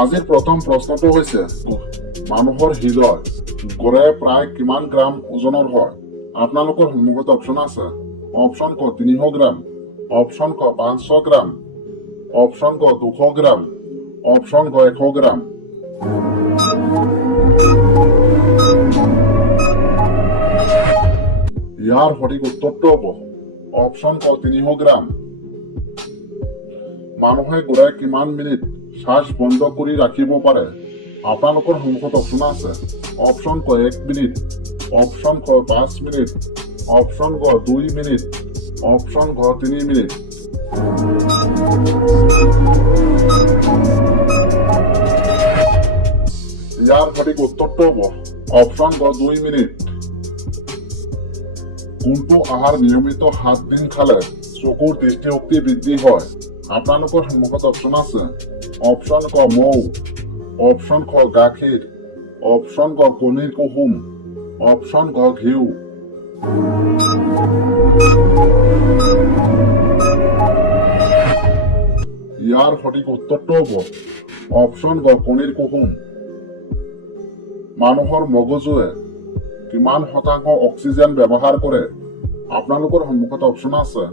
আজিৰ প্ৰথম প্ৰশ্নটো হৈছে মানুহৰ হৃদয় গড়ে প্ৰায় কিমান গ্ৰাম ওজনৰ হয়? আপোনালোকৰ সন্মুখত অপশ্যন আছে। অপশ্যন ক 300 গ্ৰাম, অপশ্যন ক 500 গ্ৰাম, অপশ্যন ক 200 গ্ৰাম, অপশ্যন ক 100 গ্ৰাম। ইয়াৰ সঠিক উত্তৰটো হ'ব অপশ্যন ক 300 গ্ৰাম। মানুহে গড়ে কিমান মিনিট শ্বাস বন্ধ কৰি ৰাখিব পাৰে? আপোনালোকৰ সন্মুখত অপশ্যন আছে। অপশ্যন ক 1 মিনিট, অপশ্যন ক 5 মিনিট, অপশ্যন ক 2 মিনিট, অপশ্যন ক 3 মিনিট। ইয়াৰ সঠিক উত্তৰটো হ'ব অপশ্যন ক 2 মিনিট। কোনটো আহাৰ নিয়মিত 7 দিন খালে চকুৰ দৃষ্টিশক্তি বৃদ্ধি হয়? আপোনালোকৰ সন্মুখত অপশ্যন আছে। অপশ্যন ক মৌ, অপশ্যন ক গাখীৰ, অপশ্যন ক কণীৰ কুহুম, অপশ্যন ক ঘিউ। ইয়াৰ সঠিক উত্তৰটো হ'ব অপশ্যন ক কণীৰ কুহুম। মানুহৰ মগজুৱে কিমান শতাংশ অক্সিজেন ব্যৱহাৰ কৰে? আপোনালোকৰ সন্মুখত অপশ্যন আছে।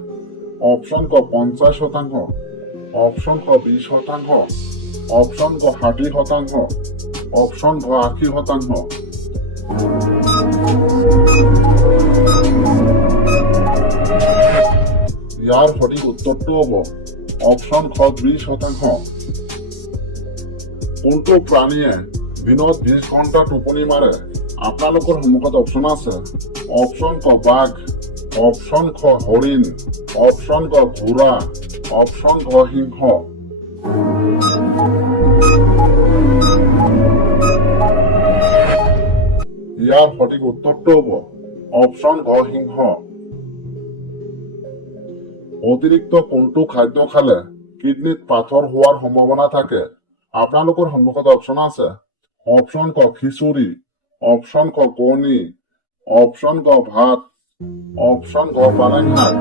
অপশ্যন ক 50%, অপশ্যন ক 20%, অপশ্যন ক 60%, অপশ্যন ক 80%। ইয়াৰ সঠিক উত্তৰটো হ'ব অপশ্যন ক 20%। কোনটো প্ৰাণীয়ে দিনত 20 ঘণ্টা টোপনি মাৰে? আপোনালোকৰ সন্মুখত অপশ্যন আছে। অপশ্যন ক বাঘ, অপশ্যন ক হৰিণ, অপশ্যন ক ঘোঁৰা, অপশ্যন ক সিংহ। ইয়াৰ সঠিক উত্তৰটো হ'ব অপশ্যন ক সিংহ। অতিৰিক্ত কোনটো খাদ্য খালে কিডনীত পাথৰ হোৱাৰ সম্ভাৱনা থাকে? আপোনালোকৰ সন্মুখত অপশ্যন আছে। অপশ্যন ক খিচুৰি, অপশ্যন ক কণী, অপশ্যন ক ভাত, অপশ্যন ক পালেং শাক।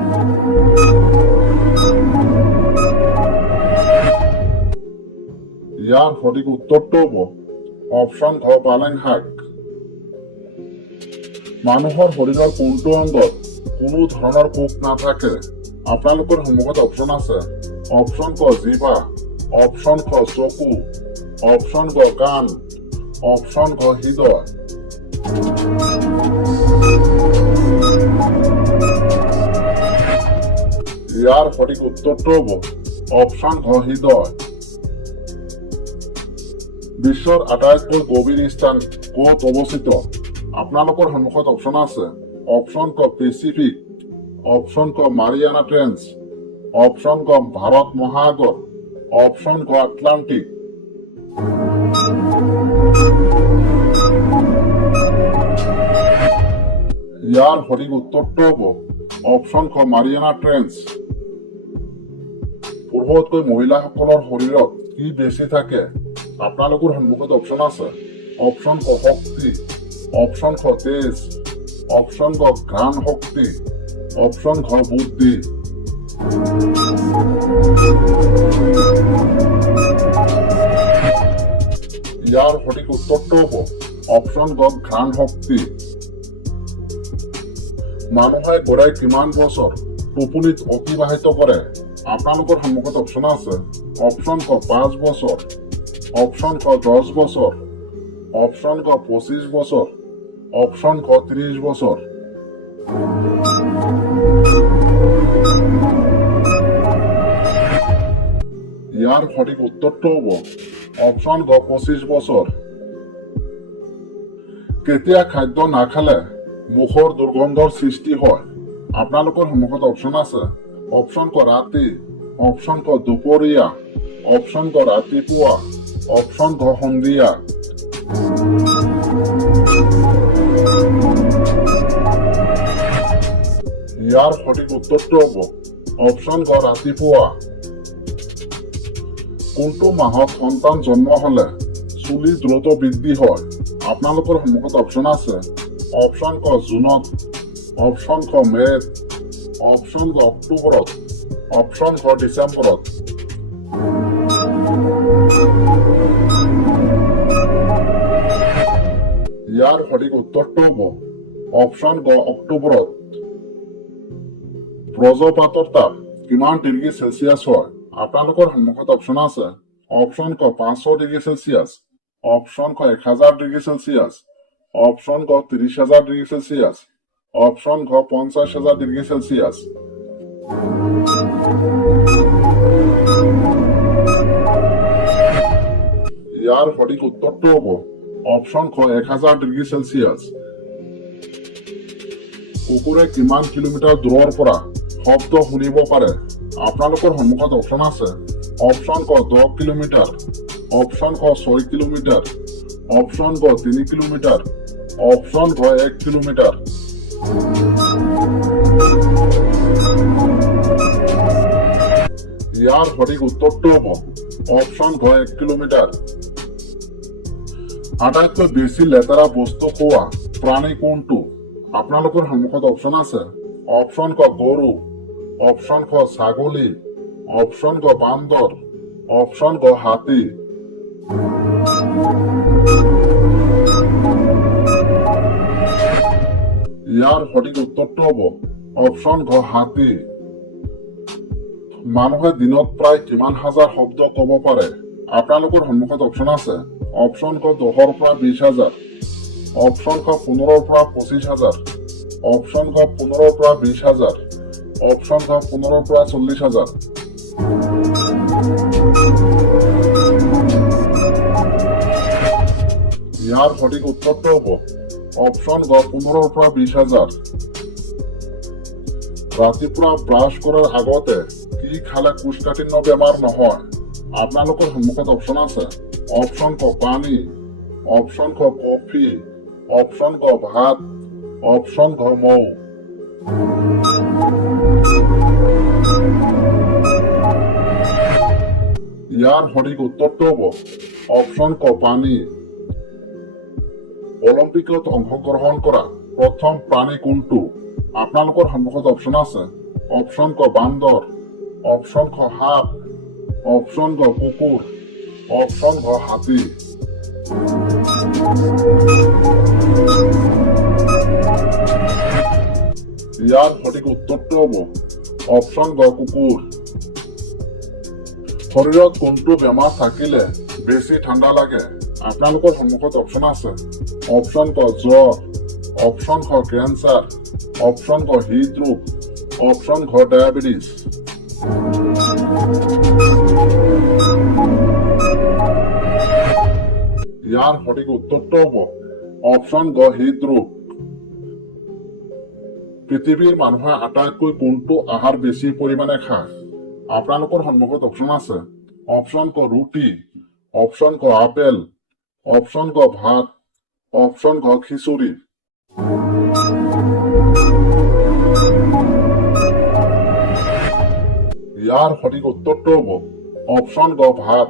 ইয়াৰ সঠিক উত্তৰটো হ'ব অপশ্যন ক পালেং শাক। মানুহৰ শৰীৰৰ কোনটো অংগত কোনো ধৰণৰ কোষ নাথাকে? আপোনালোকৰ সন্মুখত অপশ্যন আছে। অপশ্যন ক জিভা, অপশ্যন ক চকু, অপশ্যন ক কাণ, অপশ্যন ক হৃদয়। ইয়াৰ সঠিক উত্তৰটো হ'ব অপশ্যন ক হৃদয়। বিশ্বৰ আটাইতকৈ গভীৰ স্থান ক'ত অৱস্থিত? আপোনালোকৰ সন্মুখত অপশ্যন আছে। অপশ্যন ক পেচিফিক, অপশ্যন ক মাৰিয়ানা ট্ৰেঞ্চ, অপশ্যন ক ভাৰত মহাসাগৰ, অপশ্যন ক আটলান্টিক। ইয়াৰ সঠিক উত্তৰটো হ'ব অপশ্যন ক মাৰিয়ানা ট্ৰেঞ্চ। পুৰুষতকৈ মহিলাসকলৰ শৰীৰত কি বেছি থাকে? আপোনালোকৰ সন্মুখত অপশ্যন আছে। অপশ্যন ক শক্তি, অপশ্যন ক তেজ, অপশ্যন ক ঘ্ৰাণ শক্তি, অপশ্যন ক বুদ্ধি। ইয়াৰ সঠিক উত্তৰটো হ'ব অপশ্যন ক ঘ্ৰাণ শক্তি। মানুহে গড়ে কিমান বছৰ টোপনিত অতিবাহিত কৰে? আপোনালোকৰ সন্মুখত অপশ্যন আছে। অপশ্যন ক 5 বছৰ, অপশ্যন ক 10 বছৰ, অপশ্যন ক 25 বছৰ, অপশ্যন ক 30 বছৰ। ইয়াৰ সঠিক উত্তৰটো হ'ব অপশ্যন ক 25 বছৰ। কেতিয়া খাদ্য নাখালে মুখৰ দুৰ্গন্ধৰ সৃষ্টি হয়? আপোনালোকৰ সন্মুখত অপশ্যন আছে। অপশ্যন ক ৰাতি, অপশ্যন ক দুপৰীয়া, অপশ্যন ক ৰাতিপুৱা, অপশ্যন ক সন্ধিয়া। ইয়াৰ সঠিক উত্তৰটো হ'ব অপশ্যন ক ৰাতিপুৱা। কোনটো মাহত সন্তান জন্ম হলে চুলি দ্ৰুত বৃদ্ধি হয়? আপোনালোকৰ সন্মুখত অপশ্যন আছে। অপশ্যন ক জুনত, অপশ্যন ক মে'ত, অপশ্যন ক অক্টোবৰত, অপশ্যন ক ডিচেম্বৰত। ইয়াৰ সঠিক উত্তৰটো হ'ব অপশ্যন গ অক্টোবৰত। ব্ৰজপাতৰ তাপ কিমান ডিগ্ৰী চেলচিয়াছ হয়? আপোনালোকৰ সন্মুখত অপশ্যন আছে। অপশ্যন ক 500 ডিগ্ৰী চেলচিয়াছ, অপশ্যন ক 1000 ডিগ্ৰী চেলচিয়াছ, অপশ্যন ক 30,000 ডিগ্ৰী চেলচিয়াছ, অপশ্যন ক 50,000 ডিগ্ৰী চেলচিয়াছ। ইয়াৰ সঠিক উত্তৰটো হ'ব অপশ্যন ক 1000 ডিগ্ৰী চেলচিয়াছ। কুকুৰে কিমান কিলোমিটাৰ দূৰৰ পৰা শব্দ শুনিব পাৰে? আপোনালোকৰ সন্মুখত অপশ্যন আছে। অপশ্যন ক 10 কিলোমিটাৰ, অপশ্যন ক 6 কিলোমিটাৰ, অপশ্যন ক 3 কিলোমিটাৰ, অপশ্যন ক 1 কিলোমিটাৰ। ইয়াৰ সঠিক উত্তৰটো হ'ব অপশ্যন ক 1 কিলোমিটাৰ। আটাইতকৈ বেছি লেতেৰা বস্তু খোৱা প্ৰাণী কোনটো? আপোনালোকৰ সন্মুখত অপশ্যন আছে। অপশ্যন ক গৰু, অপশ্যন ক ছাগলী, অপশ্যন ক বান্দৰ, অপশ্যন ক হাতী। ইয়াৰ সঠিক উত্তৰটো হ'ব অপশ্যন ক হাতী। মানুহে দিনত প্ৰায় কিমান হাজাৰ শব্দ ক'ব পাৰে? আপোনালোকৰ সন্মুখত অপশ্যন আছে। অপশ্যন ক 10ৰ পৰা 20,000, অপশ্যন ক 15ৰ পৰা 25,000, অপশ্যন ক 15ৰ পৰা 20,000, অপশ্যন ক 15ৰ পৰা 40,000। ইয়াৰ সঠিক উত্তৰটো হ'ব অপশ্যন ক 15ৰ পৰা 20,000। ৰাতিপুৱা ব্ৰাছ কৰাৰ আগতে কি খালে কোষ্ঠকাঠিন্য বেমাৰ নহয়? আপোনালোকৰ সন্মুখত অপশ্যন আছে। অপশ্যন ক পানী, অপশ্যন ক কফি, অপশ্যন ক ভাত, অপশ্যন ক মৌ। ইয়াৰ সঠিক উত্তৰটো হ'ব অপশ্যন ক পানী। অলিম্পিকত অংশগ্ৰহণ কৰা প্ৰথম প্ৰাণী কোনটো? আপোনালোকৰ সন্মুখত অপশ্যন আছে। অপশ্যন ক বান্দৰ, অপশ্যন ক সাপ, অপশ্যন ক কুকুৰ, অপশ্যন ক হাতী। ইয়াৰ সঠিক উত্তৰটো হ'ব অপশ্যন ক কুকুৰ। শৰীৰত কোনটো বেমাৰ থাকিলে বেছি ঠাণ্ডা লাগে? আপোনালোকৰ সন্মুখত অপশ্যন আছে। অপশ্যন ক জ্বৰ, অপশ্যন ক কেঞ্চাৰ, অপশ্যন ক হৃদৰোগ, অপশ্যন ক ডায়েবেটিছ। ইয়াৰ সঠিক উত্তৰটো হ'ব অপশ্যন ক হৃদৰোগ। পৃথিৱীৰ মানুহে আটাইতকৈ কোনটো আহাৰ বেছি পৰিমাণে খায়? আপোনালোকৰ সন্মুখত অপশ্যন আছে। অপশ্যন ক ৰুটি, অপশ্যন ক আপেল, অপশ্যন ক ভাত, অপশ্যন ক খিচুৰি। ইয়াৰ সঠিক উত্তৰটো হ'ব অপশ্যন ক ভাত।